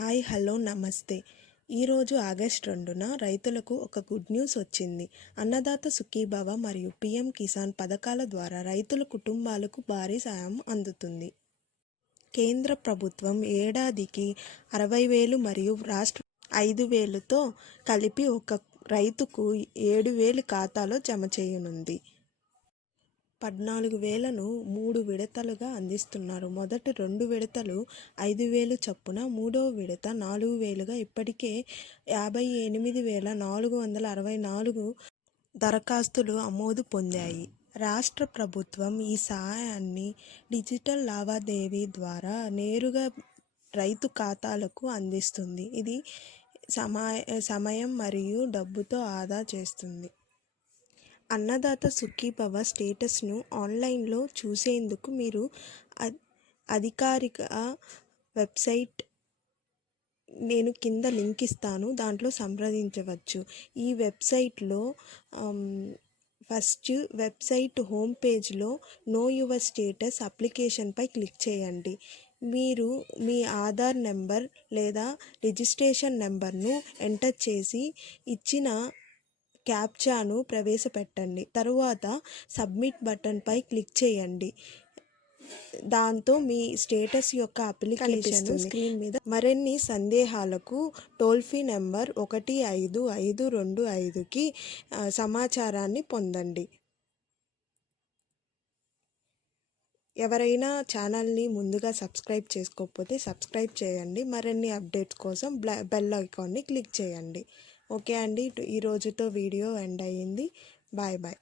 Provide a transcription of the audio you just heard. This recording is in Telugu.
హాయ్ హలో నమస్తే. ఈరోజు ఆగస్ట్ రెండున రైతులకు ఒక గుడ్ న్యూస్ వచ్చింది. అన్నదాత సుఖీభవ మరియు పిఎం కిసాన్ పథకాల ద్వారా రైతుల కుటుంబాలకు భారీ సాయం అందుతుంది. కేంద్ర ప్రభుత్వం ఏడాదికి అరవై వేలు మరియు రాష్ట్ర ఐదు వేలుతో కలిపి ఒక రైతుకు ఏడు వేలు ఖాతాలో జమ చేయనుంది. పద్నాలుగు వేలను మూడు విడతలుగా అందిస్తున్నారు. మొదటి రెండు విడతలు ఐదు వేలు చొప్పున మూడవ విడత నాలుగు వేలుగా ఇప్పటికే యాభై ఎనిమిది వేల నాలుగు వందల అరవై నాలుగు దరఖాస్తులు ఆమోదు పొందాయి. రాష్ట్ర ప్రభుత్వం ఈ సహాయాన్ని డిజిటల్ లావాదేవీ ద్వారా నేరుగా రైతు ఖాతాలకు అందిస్తుంది. ఇది సమయ సమయం మరియు డబ్బుతో ఆదా చేస్తుంది. అన్నదాత సుఖీభవ స్టేటస్ను ఆన్లైన్లో చూసేందుకు మీరు అధికారిక వెబ్సైట్ నేను కింద లింక్ ఇస్తాను దాంట్లో సంప్రదించవచ్చు. ఈ వెబ్సైట్లో ఫస్ట్ వెబ్సైట్ హోమ్ పేజ్లో నో యువర్ స్టేటస్ అప్లికేషన్పై క్లిక్ చేయండి. మీరు మీ ఆధార్ నెంబర్ లేదా రిజిస్ట్రేషన్ నెంబర్ను ఎంటర్ చేసి ఇచ్చిన క్యాప్చాను ప్రవేశపెట్టండి. తరువాత సబ్మిట్ బటన్పై క్లిక్ చేయండి. దాంతో మీ స్టేటస్ యొక్క అప్లికేషన్ స్క్రీన్ మీద మరిన్ని సందేహాలకు టోల్ ఫ్రీ నెంబర్ ఒకటి ఐదు ఐదు రెండు ఐదుకి సమాచారాన్ని పొందండి. ఎవరైనా ఛానల్ని ముందుగా సబ్స్క్రైబ్ చేసుకోకపోతే సబ్స్క్రైబ్ చేయండి. మరిన్ని అప్డేట్స్ కోసం బెల్ ఐకాన్ని క్లిక్ చేయండి. ఓకే అండి ఈ రోజుతో వీడియో ఎండ్ అయ్యింది. Bye bye.